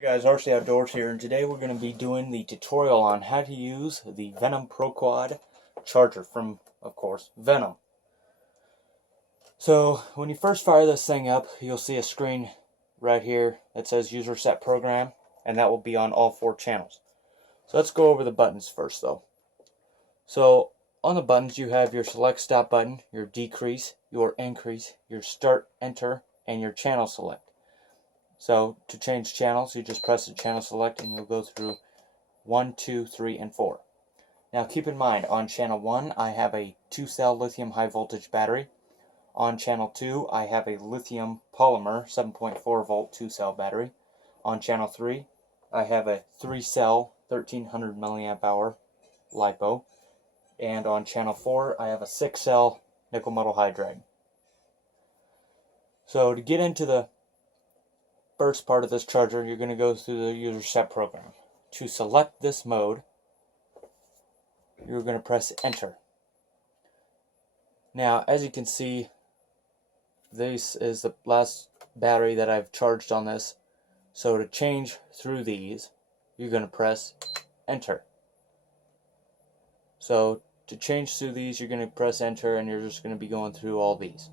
Hey guys, RC Outdoors here, and today we're going to be doing the tutorial on how to use the Venom Pro Quad charger from, of course, Venom. So, when you first fire this thing up, you'll see a screen right here that says User Set Program, and that will be on all 4 channels. So let's go over the buttons first though. So, on the buttons you have your Select Stop button, your Decrease, your Increase, your Start Enter, and your Channel Select. So to change channels, you just press the channel select and you'll go through 1, 2, 3, and 4. Now keep in mind, on channel 1 I have a 2-cell lithium high voltage battery. On channel 2 I have a lithium polymer 7.4 volt 2-cell battery. On channel 3 I have a 3-cell 1300 milliamp hour LiPo. And on channel 4 I have a 6-cell nickel metal hydride. So to get into the first part of this charger, you're going to go through the user set program. To select this mode, you're going to press enter. Now, as you can see, this is the last battery that I've charged on this. So to change through these, you're going to press enter. So to change through these, you're going to press enter, and you're just going to be going through all these.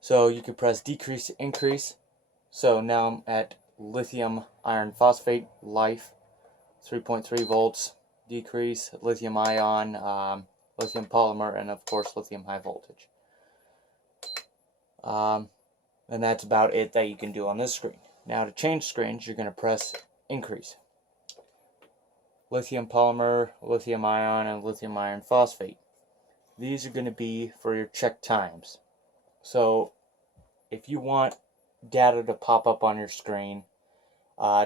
So you can press decrease, increase. So now I'm at lithium iron phosphate, LiHV, 3.3 volts, decrease, lithium ion, lithium polymer, and of course lithium high voltage. And that's about it that you can do on this screen. Now to change screens, you're going to press increase. Lithium polymer, lithium ion, and lithium iron phosphate. These are going to be for your check times. So if you want data to pop up on your screen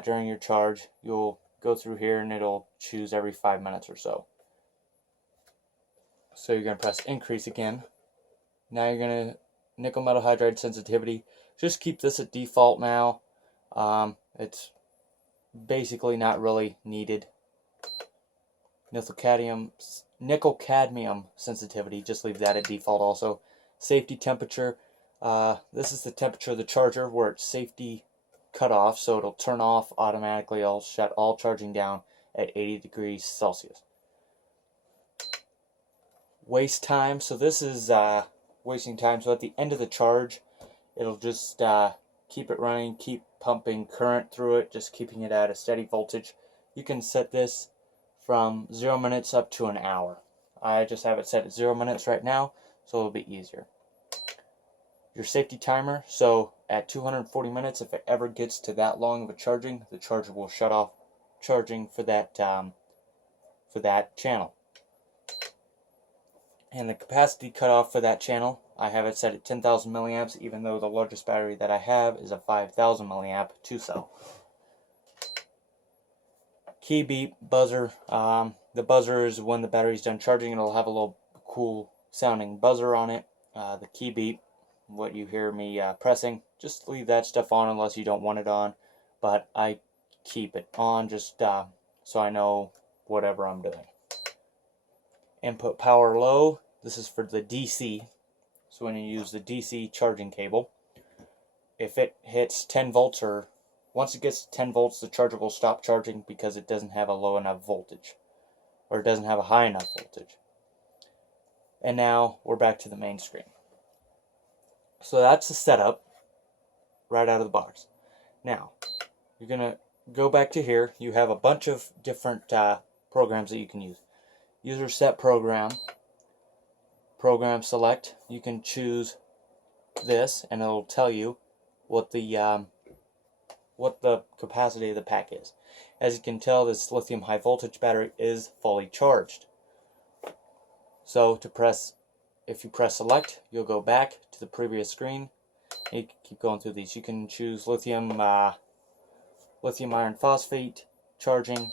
during your charge, you'll go through here and it'll choose every 5 minutes or so. So you're going to press increase again. Now you're going to nickel metal hydride sensitivity. Just keep this at default now. It's basically not really needed. Nickel cadmium sensitivity, just leave that at default also. Safety temperature. This is the temperature of the charger where it's safety cut off, so it'll turn off automatically. I'll shut all charging down at 80 degrees Celsius. Waste time. So this is wasting time. So at the end of the charge, it'll just keep it running, keep pumping current through it, just keeping it at a steady voltage. You can set this from 0 minutes up to an hour. I just have it set at 0 minutes right now, so it'll be easier. Your safety timer, so at 240 minutes, if it ever gets to that long of a charging, the charger will shut off charging for that channel. And the capacity cutoff for that channel, I have it set at 10,000 milliamps, even though the largest battery that I have is a 5,000 milliamp 2-cell. Key beep, buzzer. The buzzer is when the battery's done charging. It'll have a little cool sounding buzzer on it. The key beep, what you hear me pressing, just leave that stuff on unless you don't want it on, but I keep it on just so I know whatever I'm doing. Input power low, this is for the DC, so when you use the DC charging cable, if it hits 10 volts, or once it gets to 10 volts, the charger will stop charging because it doesn't have a low enough voltage, or it doesn't have a high enough voltage. And now we're back to the main screen. So that's the setup right out of the box. Now, you're going to go back to here. You have a bunch of different programs that you can use. User set program, program select. You can choose this and it'll tell you what the capacity of the pack is. As you can tell, this lithium high voltage battery is fully charged. So if you press select, you'll go back to the previous screen. You can keep going through these. You can choose lithium iron phosphate charging,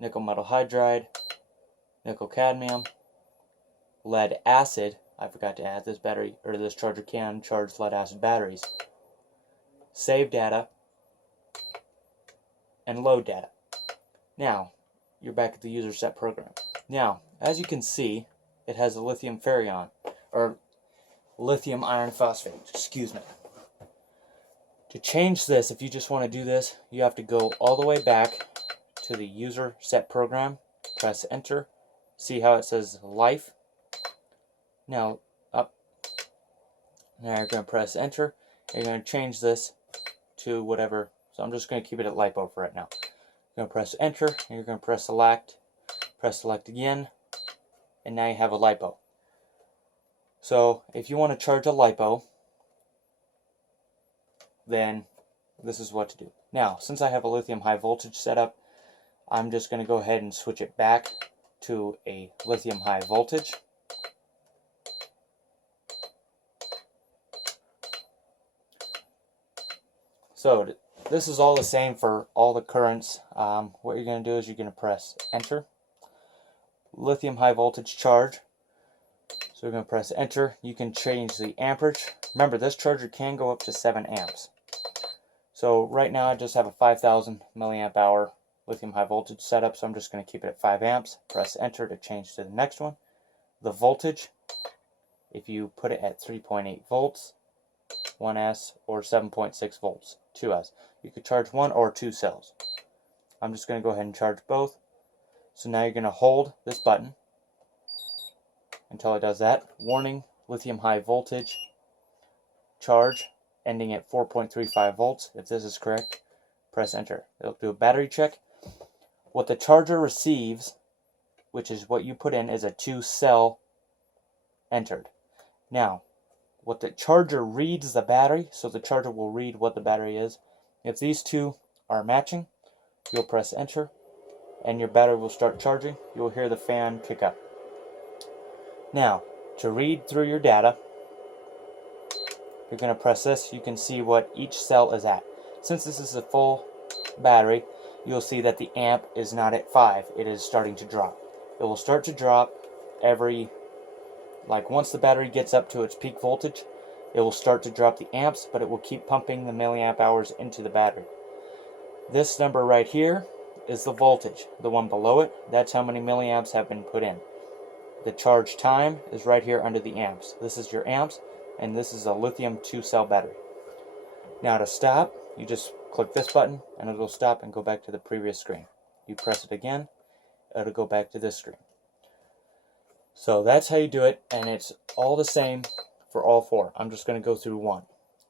nickel metal hydride, nickel cadmium, lead acid. I forgot to add this battery, or this charger can charge lead acid batteries. Save data and load data. Now you're back at the user set program. Now, as you can see, it has a lithium ferrion, or lithium iron phosphate, excuse me. To change this, if you just want to do this, you have to go all the way back to the user set program, press enter, see how it says life. Now up. Now you're going to press enter. You're going to change this to whatever. So I'm just going to keep it at LiPo for right now. You're going to press enter, and you're going to press select again, and now you have a LiPo. So if you want to charge a LiPo, then this is what to do. Now, since I have a lithium high voltage setup, I'm just going to go ahead and switch it back to a lithium high voltage. So this is all the same for all the currents. What you're going to do is you're going to press enter. Lithium high voltage charge. So we're going to press enter. You can change the amperage. Remember, this charger can go up to 7 amps. So right now I just have a 5,000 milliamp hour lithium high voltage setup, so I'm just going to keep it at 5 amps. Press enter to change to the next one. The voltage, if you put it at 3.8 volts, 1S, or 7.6 volts, 2S. You could charge 1 or 2 cells. I'm just going to go ahead and charge both. So now you're going to hold this button until it does that. Warning, lithium high voltage charge ending at 4.35 volts. If this is correct, press enter. It'll do a battery check. What the charger receives, which is what you put in, is a 2-cell entered. Now, what the charger reads the battery, so the charger will read what the battery is. If these two are matching, you'll press enter, and your battery will start charging. You'll hear the fan kick up. Now, to read through your data, you're going to press this. You can see what each cell is at. Since this is a full battery, you'll see that the amp is not at 5. It is starting to drop. It will start to drop every, once the battery gets up to its peak voltage, it will start to drop the amps, but it will keep pumping the milliamp hours into the battery. This number right here is the voltage. The one below it, that's how many milliamps have been put in. The charge time is right here under the amps. This is your amps, and this is a lithium 2-cell battery. Now to stop, you just click this button, and it'll stop and go back to the previous screen. You press it again, it'll go back to this screen. So that's how you do it, and it's all the same for all 4. I'm just going to go through one.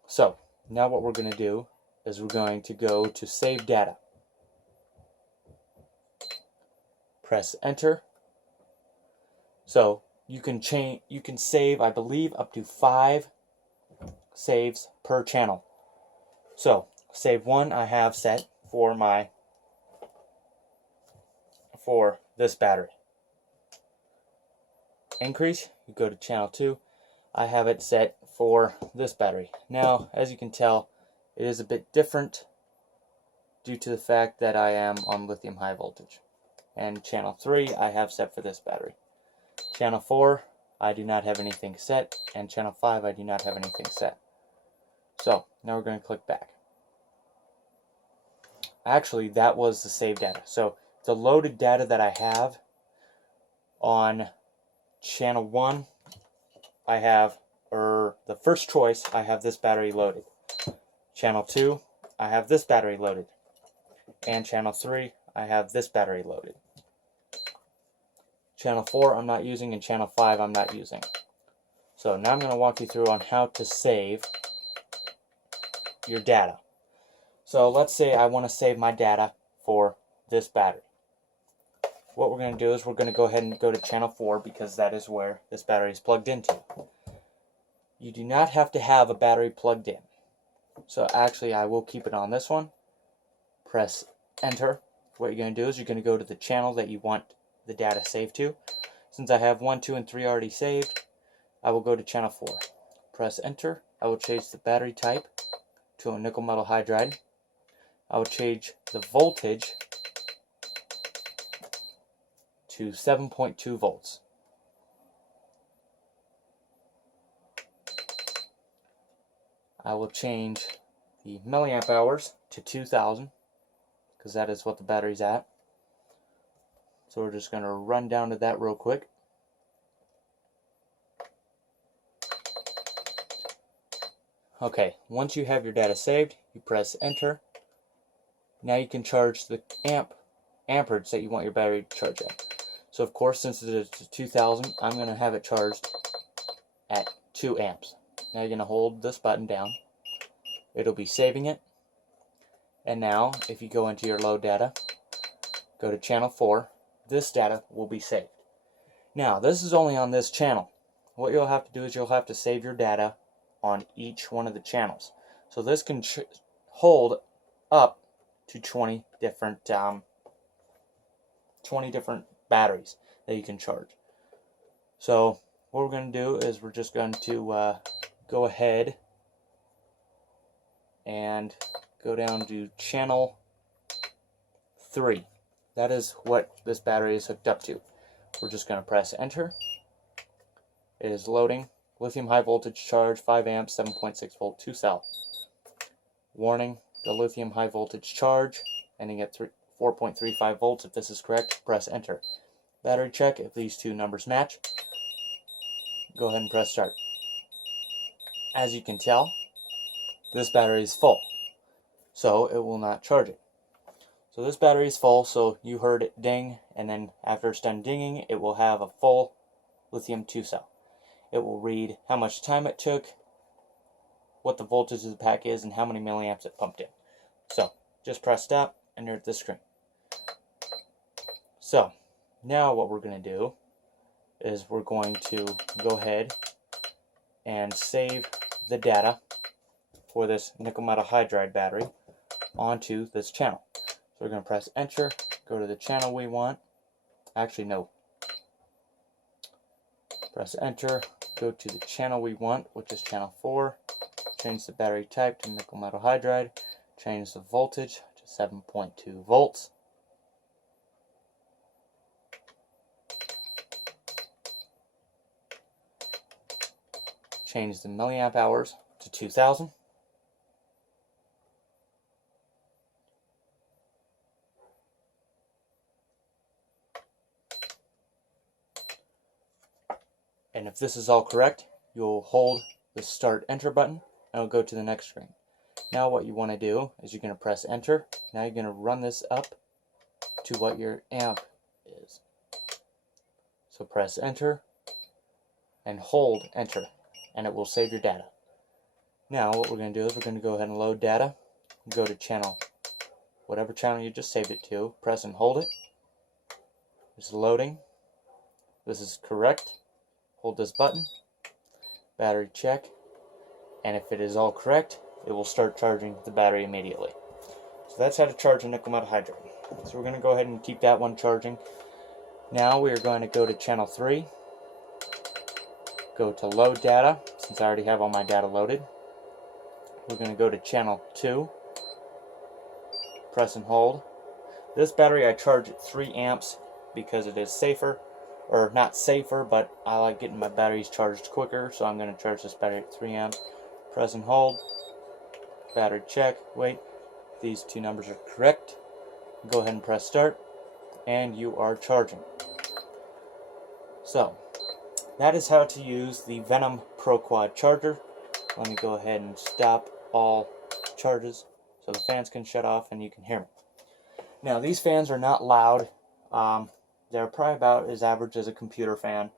So now what we're going to do is we're going to go to save data. Press enter. So you can save, I believe, up to 5 saves per channel. So save 1 I have set for this battery. Increase, you go to channel 2. I have it set for this battery. Now, as you can tell, it is a bit different due to the fact that I am on lithium high voltage. And channel 3 I have set for this battery. Channel 4 I do not have anything set, and channel 5 I do not have anything set. So now we're going to click back. Actually, that was the saved data. So the loaded data that I have on channel 1, I have, the first choice, I have this battery loaded. Channel 2, I have this battery loaded. And channel 3, I have this battery loaded. Channel 4 I'm not using, and channel 5 I'm not using. So now I'm going to walk you through on how to save your data. So let's say I want to save my data for this battery. What we're going to do is we're going to go ahead and go to channel 4 because that is where this battery is plugged into. You do not have to have a battery plugged in. So actually I will keep it on this one. Press enter. What you're going to do is you're going to go to the channel that you want the data saved to. Since I have 1, 2, and 3 already saved, I will go to channel 4. Press enter. I will change the battery type to a nickel metal hydride. I will change the voltage to 7.2 volts. I will change the milliamp hours to 2000 because that is what the battery's at. So we're just going to run down to that real quick. Okay, once you have your data saved, you press enter. Now you can charge the amperage that you want your battery to charge at. So of course, since it is 2000, I'm going to have it charged at 2 amps. Now you're going to hold this button down. It'll be saving it. And now, if you go into your load data, go to channel 4, this data will be saved. Now, this is only on this channel. What you'll have to do is you'll have to save your data on each one of the channels. So this can hold up to 20 different batteries that you can charge. So what we're going to do is we're just going to go ahead and go down to channel 3. That is what this battery is hooked up to. We're just going to press enter. It is loading. Lithium high voltage charge, 5 amps, 7.6 volt, 2 cell. Warning, the lithium high voltage charge, ending at 4.35 volts. If this is correct, press enter. Battery check, if these two numbers match, go ahead and press start. As you can tell, this battery is full, so it will not charge it. So this battery is full, so you heard it ding, and then after it's done dinging, it will have a full lithium 2 cell. It will read how much time it took, what the voltage of the pack is, and how many milliamps it pumped in. So just press stop, and you're at this screen. So now what we're going to do is we're going to go ahead and save the data for this nickel metal hydride battery onto this channel. So we're going to press enter, go to the channel we want. Actually, no. Press enter, go to the channel we want, which is channel 4. Change the battery type to nickel metal hydride. Change the voltage to 7.2 volts. Change the milliamp hours to 2000. And if this is all correct, you'll hold the start enter button and it'll go to the next screen. Now what you want to do is you're going to press enter. Now you're going to run this up to what your amp is. So press enter and hold enter, and it will save your data. Now what we're going to do is we're going to go ahead and load data. Go to channel, whatever channel you just saved it to, press and hold it. It's loading. This is correct. Hold this button, battery check, and if it is all correct, it will start charging the battery immediately. So that's how to charge a nickel metal hydride. So we're going to go ahead and keep that one charging. Now we are going to go to channel 3, go to load data, since I already have all my data loaded. We're going to go to channel 2, press and hold. This battery I charge at 3 amps because it is safer. Or not safer, but I like getting my batteries charged quicker, so I'm going to charge this battery at 3 amps. Press and hold. Battery check. Wait, these two numbers are correct. Go ahead and press start, and you are charging. So, that is how to use the Venom Pro Quad charger. Let me go ahead and stop all charges so the fans can shut off and you can hear me. Now, these fans are not loud. They're probably about as average as a computer fan.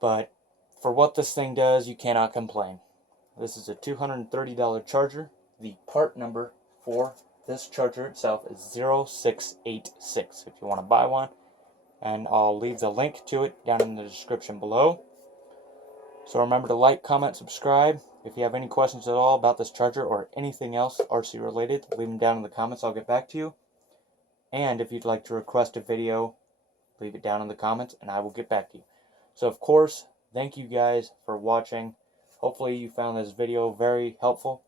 But for what this thing does, you cannot complain. This is a $230 charger. The part number for this charger itself is 0686 if you want to buy one. And I'll leave the link to it down in the description below. So remember to like, comment, subscribe. If you have any questions at all about this charger or anything else RC related, leave them down in the comments. I'll get back to you. And if you'd like to request a video, leave it down in the comments and I will get back to you. So of course, thank you guys for watching. Hopefully you found this video very helpful.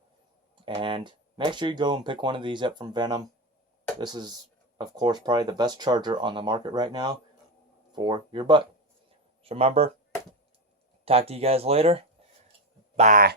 And make sure you go and pick one of these up from Venom. This is, of course, probably the best charger on the market right now for your butt. So remember, talk to you guys later. Bye.